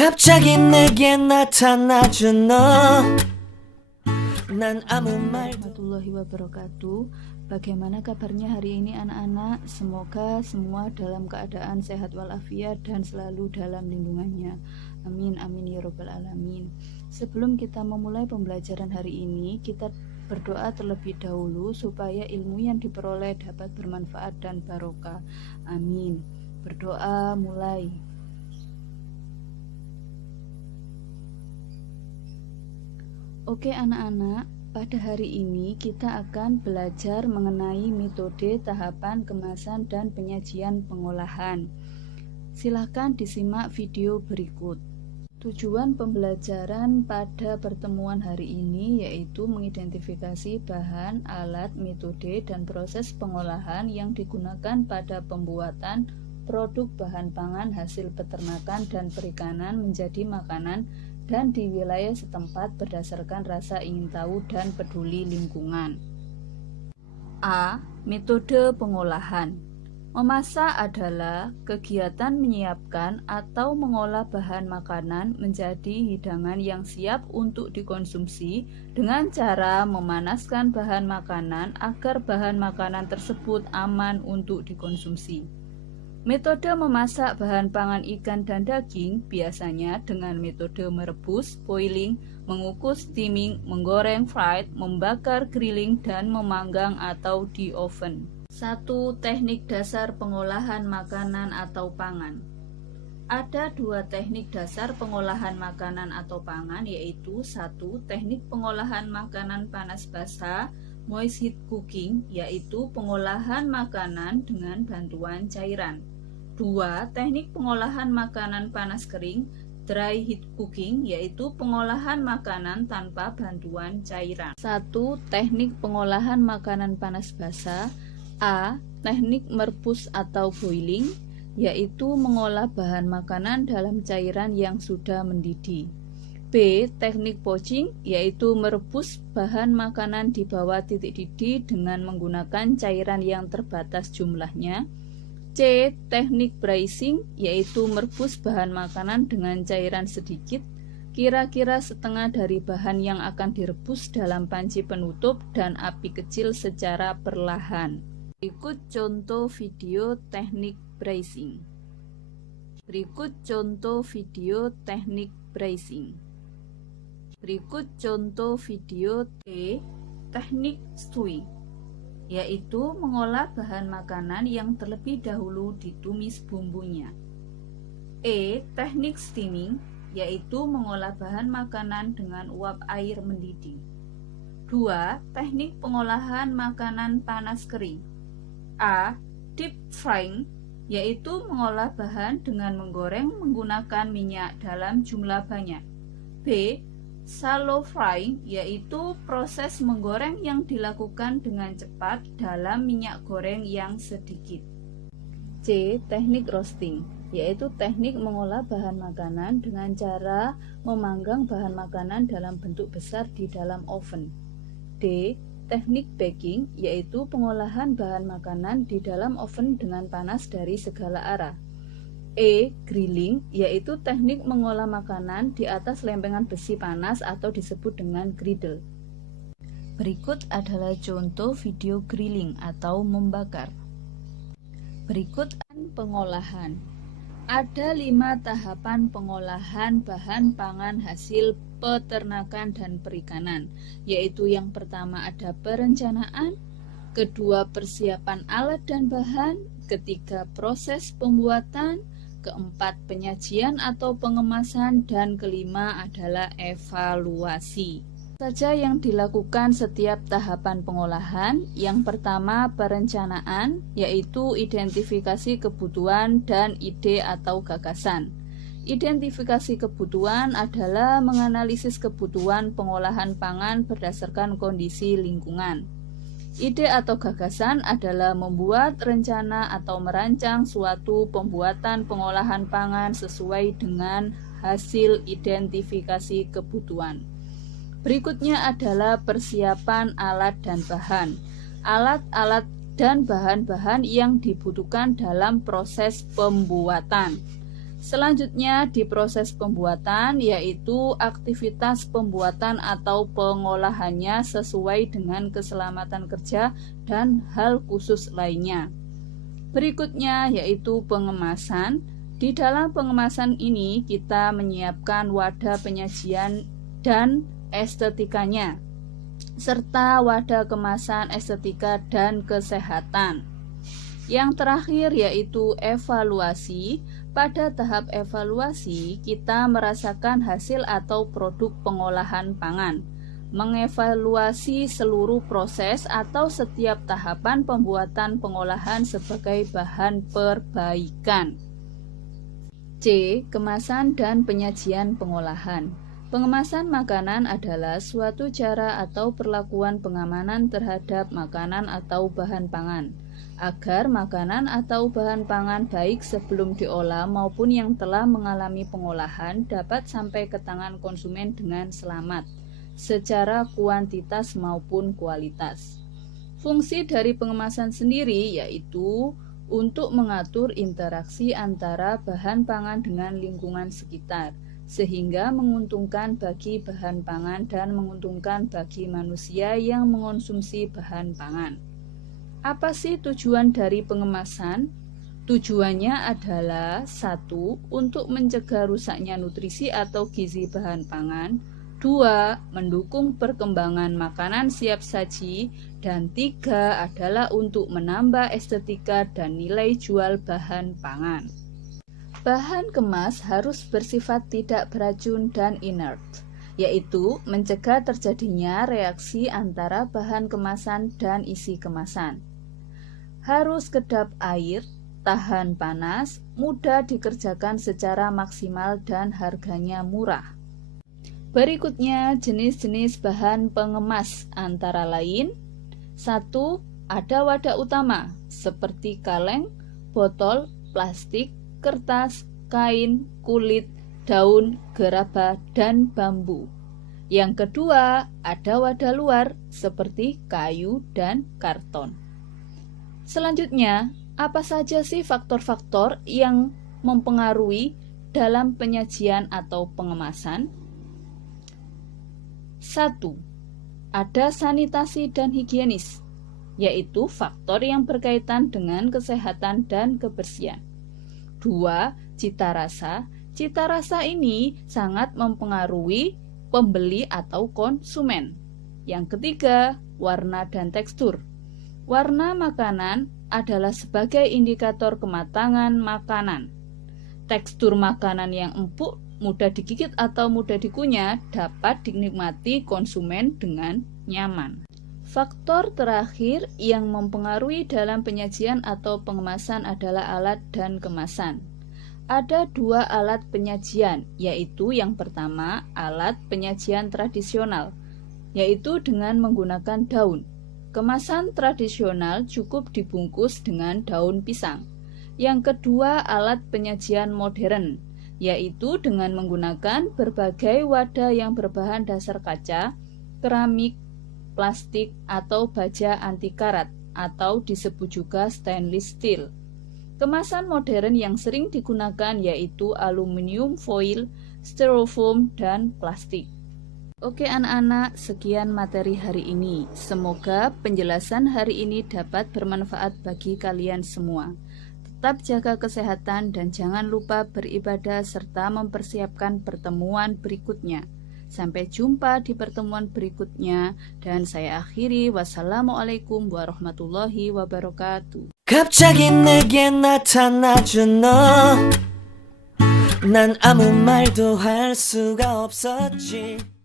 갑자기 내게 나타나준 너. 난 아무 말도. Warahmatullahi wabarakatuh. Bagaimana kabarnya hari ini anak-anak? Semoga semua dalam keadaan sehat walafiat dan selalu dalam lindungannya. Amin amin ya robbal alamin. Sebelum kita memulai pembelajaran hari ini, kita berdoa terlebih dahulu supaya ilmu yang diperoleh dapat bermanfaat dan barokah. Amin. Berdoa mulai. Oke anak-anak, pada hari ini kita akan belajar mengenai metode tahapan kemasan dan penyajian pengolahan. Silahkan disimak video berikut. Tujuan pembelajaran pada pertemuan hari ini yaitu mengidentifikasi bahan, alat, metode, dan proses pengolahan yang digunakan pada pembuatan produk bahan pangan hasil peternakan dan perikanan menjadi makanan dan di wilayah setempat berdasarkan rasa ingin tahu dan peduli lingkungan. A. Metode pengolahan. Memasak adalah kegiatan menyiapkan atau mengolah bahan makanan menjadi hidangan yang siap untuk dikonsumsi dengan cara memanaskan bahan makanan agar bahan makanan tersebut aman untuk dikonsumsi. Metode memasak bahan pangan ikan dan daging biasanya dengan metode merebus, boiling, mengukus, steaming, menggoreng, fried, membakar, grilling, dan memanggang atau di oven. 1. Teknik dasar pengolahan makanan atau pangan. Ada dua teknik dasar pengolahan makanan atau pangan, yaitu 1. Teknik pengolahan makanan panas basah, moist heat cooking, yaitu pengolahan makanan dengan bantuan cairan. 2. Teknik pengolahan makanan panas kering, dry heat cooking, yaitu pengolahan makanan tanpa bantuan cairan. 1. Teknik pengolahan makanan panas basah. A. Teknik merebus atau boiling, yaitu mengolah bahan makanan dalam cairan yang sudah mendidih. B. Teknik poaching, yaitu merebus bahan makanan di bawah titik didih dengan menggunakan cairan yang terbatas jumlahnya. C. Teknik braising, yaitu merebus bahan makanan dengan cairan sedikit, kira-kira setengah dari bahan yang akan direbus dalam panci penutup dan api kecil secara perlahan. Berikut contoh video teknik braising. Berikut contoh video teknik braising. Berikut contoh video teknik stewing, yaitu mengolah bahan makanan yang terlebih dahulu ditumis bumbunya. E. Teknik steaming, yaitu mengolah bahan makanan dengan uap air mendidih. 2. Teknik pengolahan makanan panas kering. A. Deep frying, yaitu mengolah bahan dengan menggoreng menggunakan minyak dalam jumlah banyak. B. Shallow frying, yaitu proses menggoreng yang dilakukan dengan cepat dalam minyak goreng yang sedikit. C. Teknik roasting, yaitu teknik mengolah bahan makanan dengan cara memanggang bahan makanan dalam bentuk besar di dalam oven. D. Teknik baking, yaitu pengolahan bahan makanan di dalam oven dengan panas dari segala arah. E. Grilling, yaitu teknik mengolah makanan di atas lempengan besi panas atau disebut dengan griddle. Berikut adalah contoh video grilling atau membakar. Berikut pengolahan. Ada 5 tahapan pengolahan bahan pangan hasil peternakan dan perikanan, yaitu yang pertama ada perencanaan, kedua persiapan alat dan bahan, ketiga proses pembuatan, keempat penyajian atau pengemasan, dan kelima adalah evaluasi. Saja yang dilakukan setiap tahapan pengolahan. Yang pertama perencanaan, yaitu identifikasi kebutuhan dan ide atau gagasan. Identifikasi kebutuhan adalah menganalisis kebutuhan pengolahan pangan berdasarkan kondisi lingkungan. Ide atau gagasan adalah membuat rencana atau merancang suatu pembuatan pengolahan pangan sesuai dengan hasil identifikasi kebutuhan. Berikutnya adalah persiapan alat dan bahan. Alat-alat dan bahan-bahan yang dibutuhkan dalam proses pembuatan. Selanjutnya di proses pembuatan, yaitu aktivitas pembuatan atau pengolahannya sesuai dengan keselamatan kerja dan hal khusus lainnya. Berikutnya yaitu pengemasan. Di dalam pengemasan ini kita menyiapkan wadah penyajian dan estetikanya, serta wadah kemasan estetika dan kesehatan. Yang terakhir yaitu evaluasi. Pada tahap evaluasi, kita merasakan hasil atau produk pengolahan pangan, mengevaluasi seluruh proses atau setiap tahapan pembuatan pengolahan sebagai bahan perbaikan. C. Kemasan dan penyajian pengolahan. Pengemasan makanan adalah suatu cara atau perlakuan pengamanan terhadap makanan atau bahan pangan, agar makanan atau bahan pangan baik sebelum diolah maupun yang telah mengalami pengolahan dapat sampai ke tangan konsumen dengan selamat, secara kuantitas maupun kualitas. Fungsi dari pengemasan sendiri yaitu untuk mengatur interaksi antara bahan pangan dengan lingkungan sekitar, sehingga menguntungkan bagi bahan pangan dan menguntungkan bagi manusia yang mengonsumsi bahan pangan. Apa sih tujuan dari pengemasan? Tujuannya adalah 1. Untuk mencegah rusaknya nutrisi atau gizi bahan pangan, 2. Mendukung perkembangan makanan siap saji, dan 3. Adalah untuk menambah estetika dan nilai jual bahan pangan. Bahan kemas harus bersifat tidak beracun dan inert, yaitu mencegah terjadinya reaksi antara bahan kemasan dan isi kemasan. Harus kedap air, tahan panas, mudah dikerjakan secara maksimal dan harganya murah. Berikutnya jenis-jenis bahan pengemas antara lain: 1. Ada wadah utama seperti kaleng, botol, plastik, kertas, kain, kulit, daun, gerabah, dan bambu. Yang kedua, ada wadah luar seperti kayu dan karton. Selanjutnya, apa saja sih faktor-faktor yang mempengaruhi dalam penyajian atau pengemasan? 1. Ada sanitasi dan higienis, yaitu faktor yang berkaitan dengan kesehatan dan kebersihan. 2. Cita rasa. Cita rasa ini sangat mempengaruhi pembeli atau konsumen. Yang ketiga, warna dan tekstur. Warna makanan adalah sebagai indikator kematangan makanan. Tekstur makanan yang empuk, mudah digigit atau mudah dikunyah dapat dinikmati konsumen dengan nyaman. Faktor terakhir yang mempengaruhi dalam penyajian atau pengemasan adalah alat dan kemasan. Ada 2 alat penyajian, yaitu yang pertama alat penyajian tradisional, yaitu dengan menggunakan daun. Kemasan tradisional cukup dibungkus dengan daun pisang. Yang kedua, alat penyajian modern, yaitu dengan menggunakan berbagai wadah yang berbahan dasar kaca, keramik, plastik, atau baja anti karat, atau disebut juga stainless steel. Kemasan modern yang sering digunakan yaitu aluminium foil, styrofoam, dan plastik. Oke anak-anak, sekian materi hari ini. Semoga penjelasan hari ini dapat bermanfaat bagi kalian semua. Tetap jaga kesehatan dan jangan lupa beribadah serta mempersiapkan pertemuan berikutnya. Sampai jumpa di pertemuan berikutnya dan saya akhiri. Wassalamualaikum warahmatullahi wabarakatuh. 갑자기 내게 나타나준 너, 난 아무 말도 할 수가 없었지.